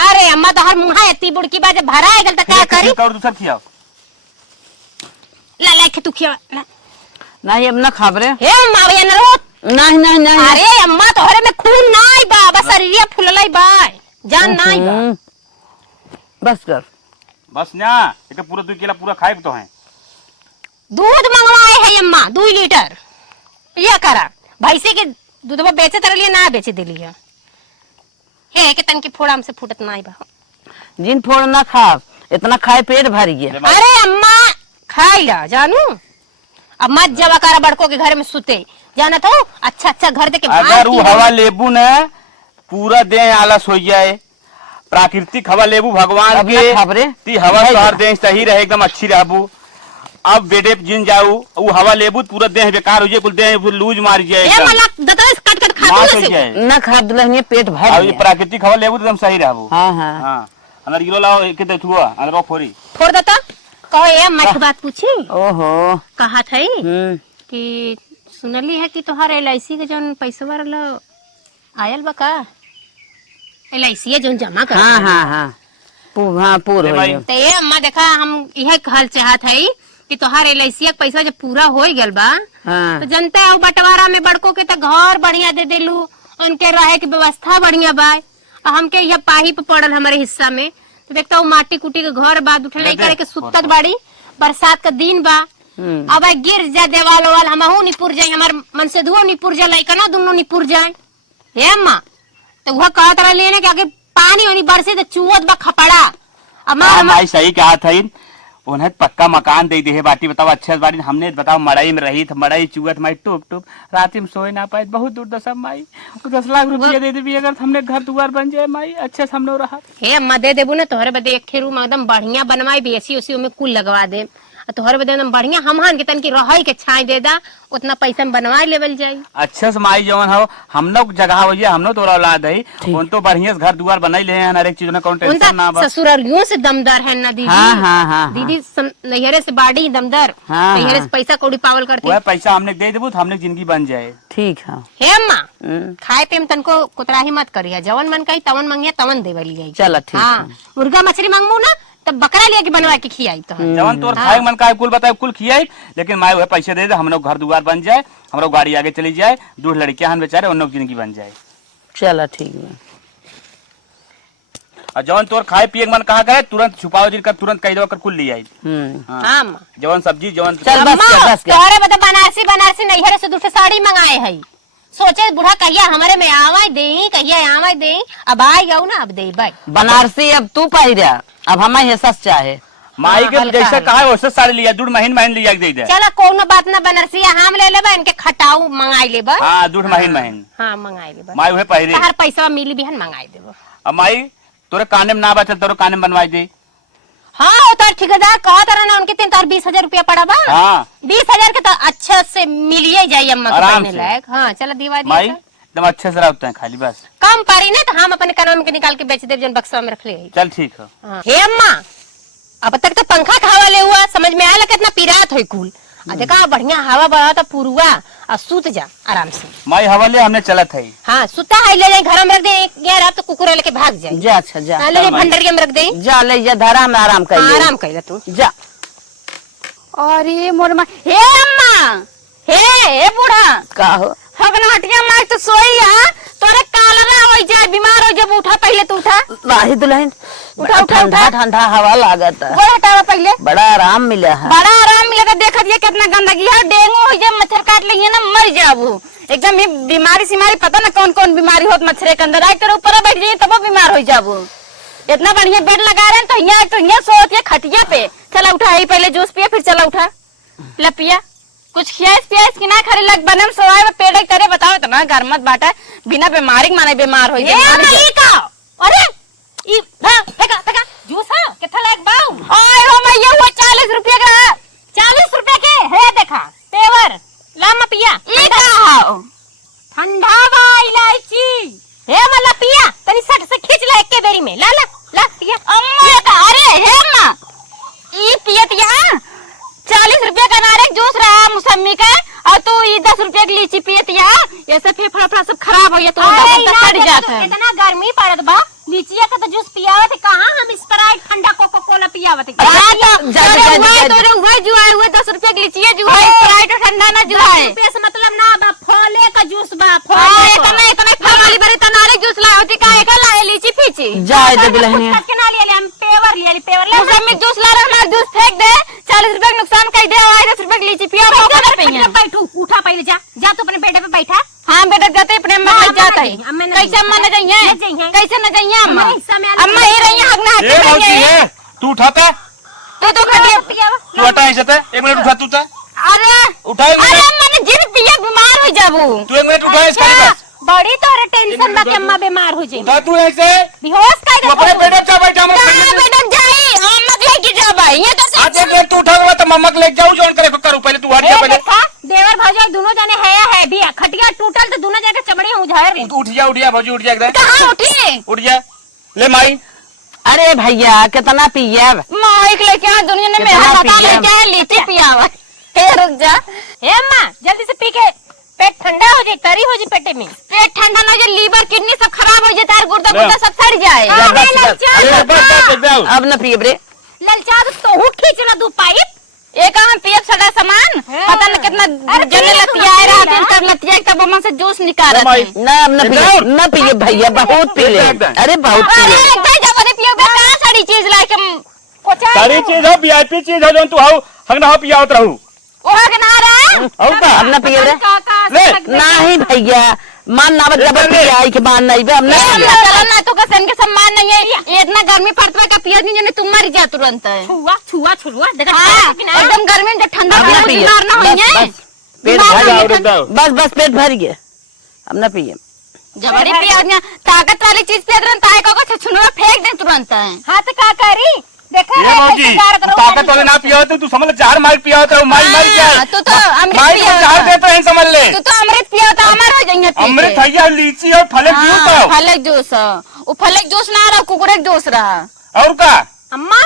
अरे अम्मा तो हर मुहा इतनी बुड़की बा, जब भरा है गल तो क्या करी। और दूसरा खियाओ। ला ला के तू खिया ला। नहीं अब ना खाबरे। हे अम्मा भैया नरो। नहीं नहीं नहीं। अरे अम्मा तोहरे में खून नाई बा, बस शरीरिया फुललाई बा, जान नाई बा। बस कर। बस ना, ये तो पूरा 2 किलो पूरा खाए तो है। दूध मंगवाए है अम्मा 2 लीटर। ये करा भैंसे के दूधवा बेचे तर लिए ना बेचे दिली है। हे के तन की फोड़ा हमसे फूटत नाई बा। जिन फोड़ ना खा, इतना खाए पेट भर गया। अरे अम्मा खाई ला जानू। अब मत जवा करा बड़को के घर में सुते, जाना तो अच्छा अच्छा घर देके अगर वो हवा लेबू न पूरा देह आलस हो जाए, प्राकृतिक हवा लेबू भगवान के खबरे ती हवा तोहर देह सही रहे, एकदम अच्छी रहबू। अब बेडे जिन जाऊ वो हवा लेबू पूरा देह बेकार हो जाए, कुल देह लूज मार जाए, ए मला दतस कट कट खा मास दो हो से। जाए। ना खा दुल्हन पेट भर अब ये गया। प्राकृतिक हवा लेबू एकदम सही रहबू। हाँ हाँ हाँ अंदर गिलो लाओ एक दे थुआ अंदर रो फोरी फोड़ देता। कहो ए अम्मा की बात पूछी। ओहो। कहा थई कि सुनली है कि तोहार LIC के जौन पैसा वाला आयल बा का। LIC जौन जमा कर। हाँ हाँ हाँ पूर हो गया। तो ये अम्मा देखा हम यह कहल चाहत है कि तोहार LIC के पैसा जब पूरा हो गल बा, हाँ। तो जनता है बंटवारा में बड़को के तो घर बढ़िया दे देलू, उनके रहे की व्यवस्था बढ़िया बा। और हमके यह पाही पे पड़ल हमारे हिस्सा में, तो देखता हूँ माटी कुटी के घर बा, उठले करे के सुतत बाड़ी, बरसात का दिन बा। अब गिर जा देवाल वाल हमहू निपुर जाए, हमार मन से धुओ निपुर जाए, लइकना दोनों निपुर जाए। हे अम्मा तो वह कहत रह लेने कि आगे पानी वानी बरसे तो चुवत बा खपड़ा। हाँ भाई सही कहा था। उन्हें पक्का मकान दे दे है बाटी। बताओ अच्छे बाटी हमने बताओ मड़ई में रही, मड़ई चुगत माई टूप टूप रात में सोए ना पाए, बहुत दूर दशा माई 10 लाख रुपया दे देवी अगर हमने घर दुआर बन जाए माई, अच्छे से हमने रहा। हे अम्मा दे देबू ना तोहरे बदे एक रूम एकदम बढ़िया बनवाई भी, एसी उसी में कुल लगवा दे। तोहरे बदे एकदम बढ़िया हमहन के तन की रहाई के छाई दे दा, उतना पैसा में बनवा लेवल जाई। अच्छे से माई जवन हो हम लोग जगह हो जाए, हम लोग तो औलाद है उन तो बढ़िया से घर दुआर बनाई ले हैं, हर एक चीज में कौन टेंशन ना बा। ससुरालियों से दमदार है ना दीदी। हाँ हाँ हाँ दीदी नैहरे से बाड़ी दमदार, हाँ, नैहरे से पैसा कौड़ी पावल करती। वह पैसा हमने दे देबू तो हमने जिंदगी बन जाए। ठीक है। हे अम्मा खाए पे तनको कुतराही मत करिया, जवन मन कही तवन मंगिया तवन देवली जाई। चल ठीक। हाँ मुर्गा मछली मांगमू ना तब बकरा लिया के बनवा के खियाई तो। जवन तोर खाए मन का कुल बताए कुल खियाई, लेकिन माए वह पैसे दे दे, हम लोग घर दुआर बन जाए, हम लोग गाड़ी आगे चली जाए, 2 लड़कियां हम बेचारे उन लोग जिंदगी बन जाए। चला ठीक है। और जवन तोर खाए पिए मन कहा करे तुरंत छुपाओ जिनका तुरंत कह दो कर कुल ले आई। हाँ अम्मा जवन सब्जी जवन चल बस कर, बस कर। तोहरे बता बनारसी बनारसी नैहरे से 2 साड़ी मंगाए है। सोचे बूढ़ा कहिया हमारे में आवाज दे, कहिया आवाज दे, अब आई गऊ ना अब दे भाई। बनारसी अब तू पहिरा, अब हमारे सस चाहे माई के जैसे कहा वैसे साड़ी लिया, 2 महीन लिया दे दे। चलो कोनो बात ना, बनारसी हम ले लेबा, इनके खटाऊ मंगाई लेबा। हाँ 2 महीन हाँ मंगाई लेबा। माई वह पहिरे। हर पैसा मिली भी मंगाई देबो। अब माई तोरे काने में ना बचल, तोरे काने में बनवाई दे। हाँ वो तो ठेकेदार कहा था ना उनके 20,000 रुपया पड़ा बा। हाँ 20,000 के तो अच्छे से मिलिए जाये अम्मा के आराम पहने से। लायक। हाँ चलो दिवा माई दिया एकदम अच्छे से रहते हैं, खाली बस कम पड़ी ना तो हम अपने कानून के निकाल के बेच दे, जन बक्सा में रख ले। चल ठीक है। हाँ। हे अम्मा अब तक तो पंखा का हवा ले हुआ, समझ में आया कितना पिरात हो कुल। देखा बढ़िया हवा बड़ा था पुरुआ, और सूत जा आराम से। माई हवा ले हमने चलत है। हाँ सुता है, ले जाए घर में रख दे, यार आप तो कुकुर लेके भाग जाए। जा। अच्छा जा। हाँ, ले जाए भंडरिया में रख दे। जा ले जा धरा में आराम कर। हाँ, आराम कर तू जा। अरे मोर माँ, हे अम्मा, हे बूढ़ा का हो हगन हटिया मार तो सोइया, तोरे कालरा हो जाए, बीमार हो जब उठा पहले तू उठा। वाही दुल्हन उठा, ठंडा ठंडा हवा लागत है, गोड़ हटावा पहले। बड़ा आराम मिला है। बड़ा आराम मिला था, देखा दिया कितना गंदगी है, डेंगू हो जाए, मच्छर काट लेंगे ना मर जाबू एकदम। ये बीमारी सिमारी पता ना कौन कौन बीमारी होत मच्छरे के अंदर, आई तेरे ऊपर बैठ जाइए तब बीमार हो जाबू। इतना बढ़िया बेड लगा रहे हैं तो यहाँ सोच के खटिया पे। चला उठा, ही पहले जूस पिया फिर चला उठा लपिया, कुछ खियास पियास की ना खरी लग बनम सोए में पेड़ करे। बताओ इतना घर मत बाटा, बिना बीमारी माने बीमार हो जाए। अरे ई फेंका जूस है कितना लायक बाऊ। आय हो मैया वो 40 रुपया का, 40 रुपया के है, देखा पेवर लामा पिया। ई का हाउ ठंडा बा इलायची हे मला पिया, तनी सट से अब तक सड़ जाता है। इतना गर्मी पड़त बा, लीचिया का तो जूस पियावत है, कहाँ हम स्प्राइट ठंडा कोको कोला पियावत है। जुआ हुए 10 रुपए की लीची जुआ स्प्राइट ठंडा ना जुआ है। रुपया से मतलब ना बा, फले का जूस बा, इतना फल वाली बड़ी तनारे जूस लाए होती काहे का लाए लीची फीची जाए दे बिलहनिया के ना ले हम पेवर ले मुझे में जूस ला रहा हमारा जूस फेंक दे 40 रुपए का नुकसान कर दे 10 रुपए की लीची पिया बैठू, उठा पहले जा तू अपने बेटे पे बैठा। हाँ बेटा जाते अपने अम्मा हाँ, घर जाता है अम्मा न कैसे अम्मा न जाइए कैसे न जाइए अम्मा अम्मा ही रही है हगना ए भौजी है तू उठाता तो खटिया तू हटा ऐसे ते 1 मिनट उठा तू ता अरे उठा 1 अरे मिनट अम्मा ने जिन पिया बीमार हो जाबू तू 1 मिनट उठा इसका बस बड़ी तोरे टेंशन बा के अम्मा बीमार हो जाई, उठा तू ऐसे बेहोश तू कर अपने बेटे पे बैठा मत कहां बेटा जाई अम्मा लेके जा भाई ये तो आज एक तू उठा हुआ तो मम्मा को ले जाऊं जोन करे करू पहले तू हट जा पहले देखा देवर भौजाई दोनों जने है भी है, खटिया टूटल तो दोनों जने चमड़ी उझाड़ रही। उठ जा भौजी उठ जा एकदम कहां उठी उठ जा ले माई अरे भैया कितना पिया माइक लेके आ दुनिया ने मेरा कितना पता पिया? नहीं क्या है लीची पियावा रुक जा हे अम्मा जल्दी से पी के पेट ठंडा हो जाए, तरी हो जाए पेटे में। पेट ठंडा ना हो जाए लीवर किडनी सब खराब हो जाता है गुर्दा ले। गुर्दा सब सड़ जाए अरे बस अब न पिए बरे ललचा तो हूँ खींचना दो पाइप। एक हम पियब सड़ा सामान पता न कितना जने लतिया रहा दिन तब लतिया तब हम से जूस निकाल रहे माई। थे ना अब न पिए भैया बहुत पी ले अरे बहुत पी अरे ले एक भाई जब पियो कहां सारी चीज लाके सारी चीज हो वीआईपी चीज हो जोन तू हाउ हंगना हो पियावत रहू ओहा के ना रहा और का अब न पिए रे ले नहीं भैया मान ना जबर पिया आई के मान नहीं बे अब न पिए चला ना तो कसन के सम्मान नहीं है ये इतना गर्मी पड़ता है का पिया नहीं जने तुम मर जा तुरंत है छुआ देखा हाँ, एकदम गर्मी में ठंडा अब न पिए बीमार ना होइए पेट बीमार भर ना गया होइए। बस पेट भर गया अब न पिए जबरी पिया ताकत वाली चीज पिया तुरंत आए को छछुनवा फेंक दे तुरंत है हाथ का करी देखा ये भौजी ताकत वाले ना पिया तो तू समझ जहर मार पिया तो माई मार हाँ, तू तो अमृत माई पिया को जहर देते हैं समझ ले तू तो अमृत पिया तो अमर हो जाएंगे अमृत भैया लीची और फले जूस हो फलक जूस वो फलक जूस ना रहा कुकुरे जूस रहा और का अम्मा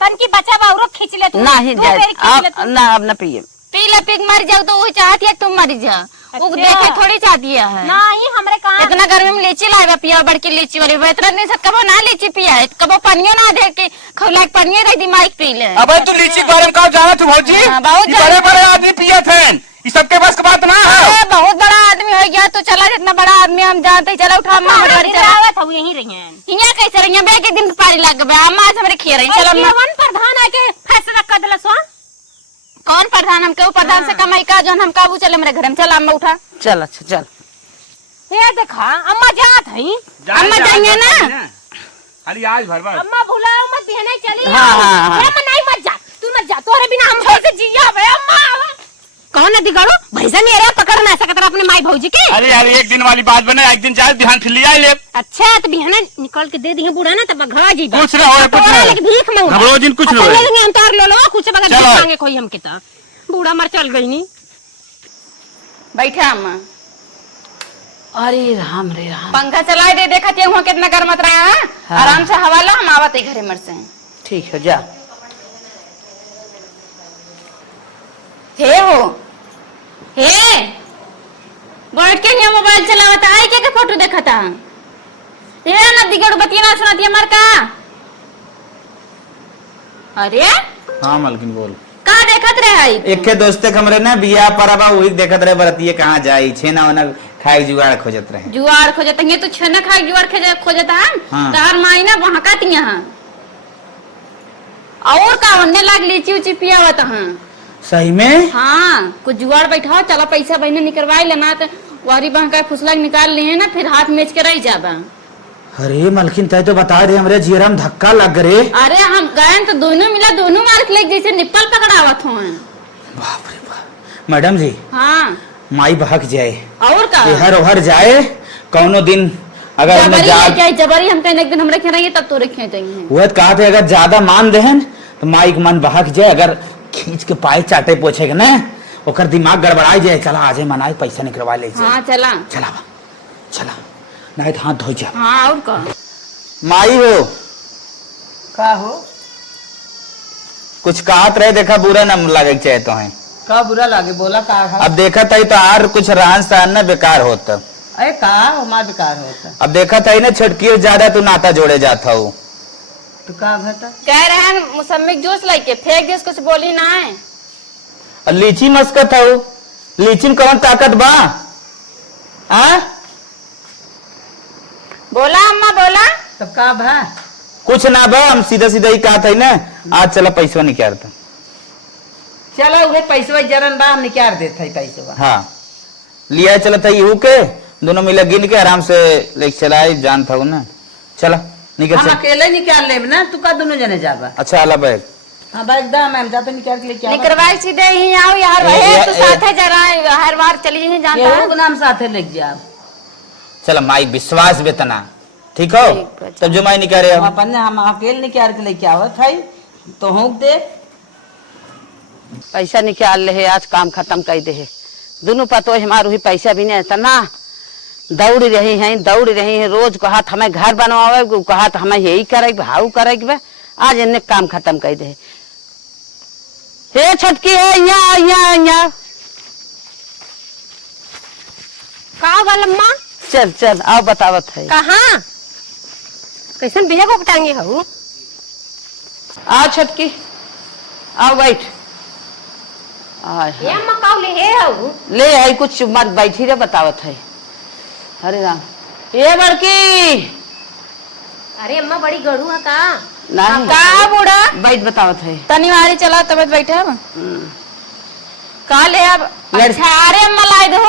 तन की बचा बाउरो खींच ले तू नहीं तू जाए मेरी खींच ले तू। अब ना अब न पिए पी ले पी के मर जाओ तो वो चाहती है तुम मर जा वो अच्छा। देखे थोड़ी चाहती है नहीं हमरे कहा इतना गर्मी में लीची लाएगा पिया बड़की लीची वाली इतना नहीं सब कबो ना लीची पिया है कबो पनियो ना दे के खौला के पनियो रह दिमाग पी ले अबे तू लीची के बारे में का जाना तू भौजी हाँ, बहुत ये बड़े बड़े आदमी पिए थे ये सबके बस की बात ना है अरे बहुत बड़ा आदमी हो गया तो चला जितना बड़ा आदमी हम जानते चला उठा अम्मा हमारे घर चला आवत हो यहीं रही हैं। हिया कैसे रही बे के दिन पारी लग गया अम्मा आज हमारे खिया रही चलो अम्मा वन प्रधान आके फैसला कर दिला सो। कौन प्रधान हम क्यों प्रधान से कमाई का जो हम काबू चले मेरे घर में चल अम्मा उठा चल अच्छा चल ये देखा अम्मा जात हई, अम्मा जाएंगे ना खाली आज भर भर अम्मा भुलाओ मत बहने चली हाँ, हाँ, हाँ। अम्मा नहीं मत जा तू मत जा तोरे बिना हम कैसे जिया बे अम्मा कौन है दिगाड़ो भैसा नहीं अरे पकड़ना ऐसा कहता अपने माई भौजी के। अरे यार एक दिन वाली बात बने एक दिन जाए बिहान फिर लिया ले अच्छा तो बिहाना निकाल के दे दिए बूढ़ा ना तब घा जी कुछ ना होए, कुछ ना होए। भीख मांग घबराओ जिन कुछ ना होए। उतार लो लो कुछ बगैर चलो। भीख मांगे कोई हम किता बूढ़ा मर चल गई नी। बैठे अम्मा अरे राम रे राम पंखा चलाए दे देखा थे वहाँ कितना गर्मत रहा है हाँ। आराम से हवा लो हम आवत घरे मर से ठीक है जा हे हो हे बैठ के यहाँ मोबाइल चलावता है के फोटो देखा था ये ना दिगड़ बतिया ना सुनाती है मर का अरे हाँ मलकिन बोल का देखत रहे है एक के दोस्ते कमरे ने बिया परबा वही देखत रहे बरतिये कहाँ जाई छेना वना खाए जुगाड़ खोजत रहे जुआर खोजता ये तो छेना खाए जुआर खोजता है हाँ। तार माई ना वहाँ का यहाँ और का होने लग लीची उची पिया हुआ हाँ सही में हाँ कुछ जुगाड़ बैठाओ चलो पैसा बहने निकलवाई लेना तो वारी बहन का फुसला निकाल लिए ना फिर हाथ मेच के रह जाबा अरे मलकिन तय तो बता दे हमरे जीरा में धक्का लग रे अरे हम गए तो दोनों मिला दोनों मार के लेके जैसे निप्पल पकड़ावत हो बाप रे बाप मैडम जी हाँ माई बहक जाए और का हर ओहर जाए कौनो दिन अगर हमें जबरी जबरी हम कहीं एक दिन हम रखे रहिए तब तो रखे जाइए वह कहा थे अगर ज्यादा मान देहन तो माई के मन बहक जाए अगर खींच के पाए चाटे पोछेगा ना ओकर दिमाग गड़बड़ाई जाए चला आज मनाए पैसा निकलवा ले हाँ चला चला बा चला नहीं तो हाथ धो जा हाँ और का माई हो का हो कुछ कहत रहे देखा बुरा न लगे के चाहे तो है का बुरा लागे बोला का है अब देखा था तो आर कुछ रहन सहन न बेकार होता अरे का हमार बेकार होता अब देखा था ना छटकी ज्यादा तू नाता जोड़े जाता हूँ। तो का भता कह रहे हैं मौसमी के जूस लेके फेंक दिस, कुछ बोली ना है। और लीची मस्कत हो, लीची में कौन ताकत बा? आ? बोला अम्मा बोला। तब का भा कुछ ना बा, हम सीधा सीधा ही कहा था ना, आज चला पैसा निकालता। चलो उहे पैसा जरन बा हम निकाल देते है पैसा। हाँ लिया चला था यू के दोनों मिला गिन के आराम से लेके चलाए, जानता हूँ ना। चला निकल हम चल। अकेले निकाल लेब ना, तू का दोनों जने जाबा। अच्छा आला बैग। हाँ बाइक दा मैम जाते निकाल के लेके आवा। निकलवाई सीधे ही आओ यार, रहे तू साथे जरा हर बार चली ही जानता केहू है। के नाम साथे लेके जाओ। चला माई विश्वास बेतना ठीक हो, ठीक है। तब जो माई निकाले हम अपन हम अकेले निकाल के लेके आवत है तो होक दे। पैसा निकाल ले है, आज काम खत्म कर दे है। दोनों पतो हमारे ही पैसा भी नहीं ना, दौड़ रही हैं रोज कहा हमें घर बनवावे, कहा हमें यही करे हाउ करे, आज इन्हें काम खत्म कर दे। हे छटकी है यहाँ का गलम्मा चल चल आओ बतावत है। कहाँ कैसन बिया को पटांगे हूँ? आओ छटकी आओ बैठ। ये अम्मा काव ले हे हूँ? ले आई कुछ मत बैठी रे बतावत है। अरे राम ये बड़की अरे अम्मा बड़ी गड़ू है का? नहीं का बूढ़ा बैठ बतावत है। तनी वारी चला तब बैठे अब का ले अब। लड़- अच्छा अरे अम्मा लाई दो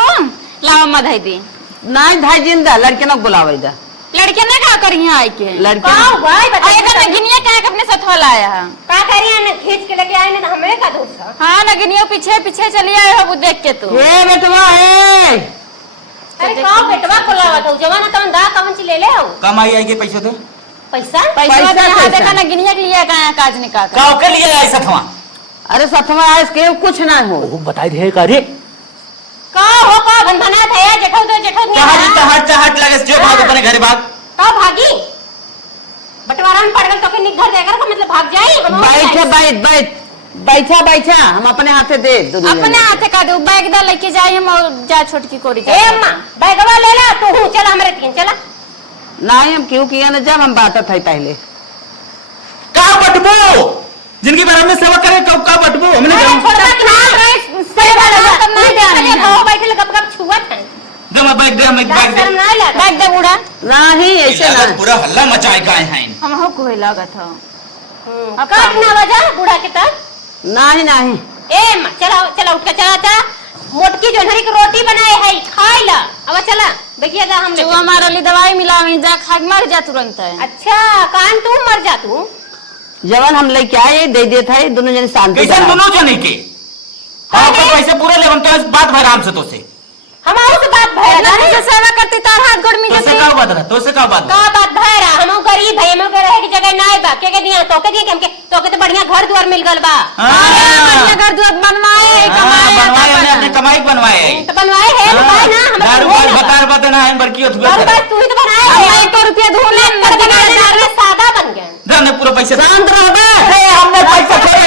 लाओ अम्मा धाई दी। नहीं भाई जिंदा लड़के ना बुलावे दा। लड़के ने का करी यहाँ आई के लड़के का भाई बता आए का गिनिया कहे अपने सथवा लाया है। का करिए ने खींच के लेके आए ने तो हमें का दोस्त है? हाँ ना गिनिया पीछे पीछे चली आए हो वो देख के तू। ये बेटवा है। अरे का बेटवा को लावा तो जवाना तवन दा कवन ची ले ले हो? कम आई आएगी पैसे तो पैसा पैसा पैसा तो यहाँ कैसा? देखा ना गिनिया के लिए कहा काज निकाल कर। काव के लिए ऐसा था? अरे सतवा आइस के कुछ ना हो। वो बताई दे का रे का हो का बंधना था या जेठो तो जेठो नहीं कहाँ है? चहट चहट लगे जो भाग अपने घर भाग। का भागी बंटवारा में पड़ गल तो के निघर देकर का मतलब भाग जाई? बैठे बैठ बैठा बैठा हम अपने हाथे दे दोनों अपने जने। हाथे का दो बैग दा लेके जाए हम और जा छोटकी कोरी ए अम्मा बैगवा ले ला तू हूं चल हमरे तीन चला। नहीं हम क्यों किया ना जब हम बातत है पहले। कहाँ बटबो जिनकी बारे में सेवा करे कब कहाँ बटबो हमने अरे जाऊँ। छोड़वा की ना से वाला तो नहीं जाने हो बैठे गप गप छुवत है। दे मैं बैग दे हम एक बैग शर्म दे। ना लगा बैग दे बूढ़ा नहीं ऐसे ना। पूरा हल्ला मचाए का है। हम हो कोई लागत हो। काट ना वजह बूढ़ा के तक नहीं नहीं ए अम्मा चला चला उठ के चला जा मोटकी जोनहरी की रोटी बनाए है खाई ला अब चला देखिए जा हम जो हमारा लिए दवाई मिला वहीं जा खा के मर जा तुरंत है। अच्छा कान तू मर जा तू जवन हम लेके आए दे देता है दोनों जने शांति कैसे बना। दोनों जने के हाँ तो पैसे पूरे लेवन तो बात भर आराम से तो से हम आओ से बात भैया इतना तुझे सेवा करती तार हाथ गोड़ में तो से जैसे का बात रहा तो से का बात का बात भैया हम गरीब है हम के रहे की जगह ना है बा के दिया तो के दिया कि हमके तो के तो बढ़िया घर द्वार मिल गल बा बढ़िया घर दुआर बनवाए बनवाए हमने अपने कमाई बनवाए तो बनवाए है बनवाए ना हम दारू बार बता बता ना है बड़की होत और बस तू ही तो बनाए अब है मैं 1 रुपया ढूंढ ले कर बनाए सादा बन गया दे हमने पूरा पैसे शांत रहो बे। अरे हमने पैसा छोड़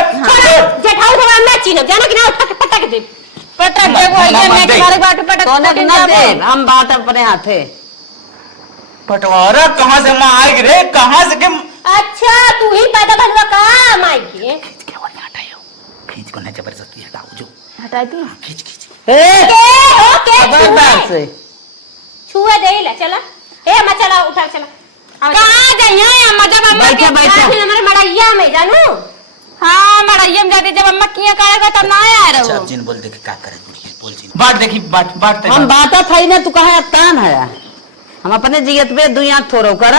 जेठाऊ तो मैं चिन्ह जाना कि ना उठा के पटक दे पटक दे वो ये मैं तुम्हारे बाटे पटक तो न दे हम बात अपने हाथे। पटवारा कहाँ से माँ आएगी रे कहाँ से के अच्छा तू ही पैदा बनवा का माई के खींच को ना जबरदस्ती हटाओ जो हटा दी। खींच खींच ए ओके खबरदार से छुए दे ले चला ए मैं चला उठा चला कहाँ जाइए अम्मा जब अम्मा बैठा बैठा हमारे मड़ैया में जानू हाँ मड़ाइया में जाती जब अम्मा किया करेगा तब ना आया अच्छा रहो। जिन बोल देखी क्या करे बोल जिन बाट देखी बाट बाट हम बातत है ना तू कहे तान है हम अपने जियत पे दुनिया थोड़ो कर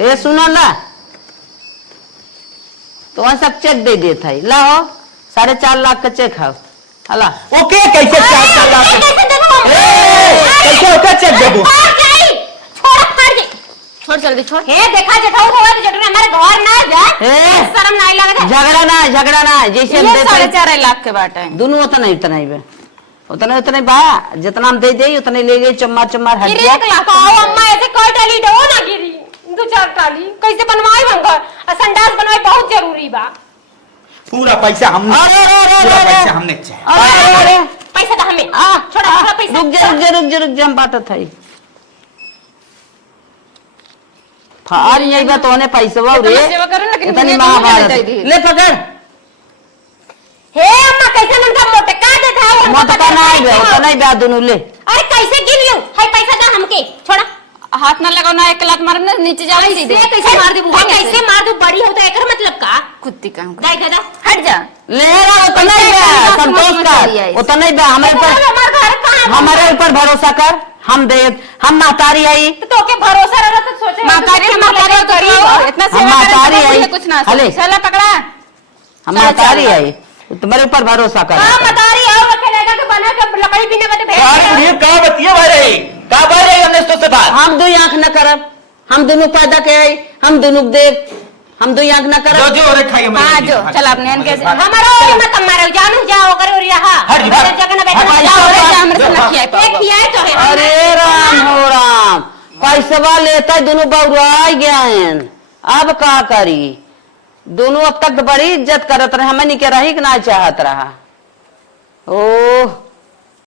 ए सुनो ला तो वहाँ सब चेक दे देता है लाओ 4.5 लाख का चेक है हला ओके कैसे 4 लाख कैसे देबो कैसे ओके चेक देबो छोड़ फाड़ दे छोड़ जल्दी छोड़। हे देखा जेठाऊ को तो जेठू हमारे घर ना जा ए शर्म नहीं लगे झगड़ा ना जैसे हम ये देते 4.5 लाख के बाटे हैं। दोनों उतना ही बे उतने बा जितना हम दे दे उतने ले गए चम्मार हट गिरी गया 1 लाख आओ अम्मा ऐसे कोई टाली दो ना गिरी 2-4 टाली कैसे बनवाई हम घर संडास बनवाई बहुत जरूरी बा पूरा पैसा हमने अरे पूरा पैसा हमने चाहिए अरे पैसा दा हमें छोड़ा छोड़ा पैसा रुक जा हम बात है फार यही बात होने पैसा रे सेवा करो लेकिन इतनी मुझे महाभारत दे दी। ले पकड़ हे अम्मा कैसे ननका मोटका देता है मोटका नहीं बे दोनों ले अरे कैसे गिन लियो है पैसा दा हमके छोड़ा हाथ ना लगाओ ना, एक लात मार ना नीचे जा सीधे कैसे मार दे बुआ कैसे मार दू बड़ी हो तो एकर मतलब का कुत्ती का दाई दादा हट जा। ले रहा उतना ही बे संतोष कर उतना ही बे हमारे ऊपर भरोसा कर हम दे हम महतारी आई तो के भरोसा रहला तो सोचे महतारी करी इतना हम सेवा महतारी करे आई कुछ ना हले चला पकड़ा हम महतारी आई तुम्हारे ऊपर भरोसा कर हां मतारी और रखेगा के बना के लकड़ी बिना बते भेज ये का बतिया भाई का भाई हमने तो से बात हम दो आंख न करब हम दोनों पैदा के आई हम दोनों देव हम दो आंख न करब जो रे खाई हां जो चल अपने इनके हमारा और मत मारो जानू जाओ करे और यहां जगह ना बैठा जाओ रे जा हमरे से न खियाए एक खियाए तो है अरे राम हो राम पैसवा लेता दोनों बउराई गए अब का करी दोनों अब तक बड़ी इज्जत करत रहे हमें नहीं के रही कि ना चाहत रहा ओह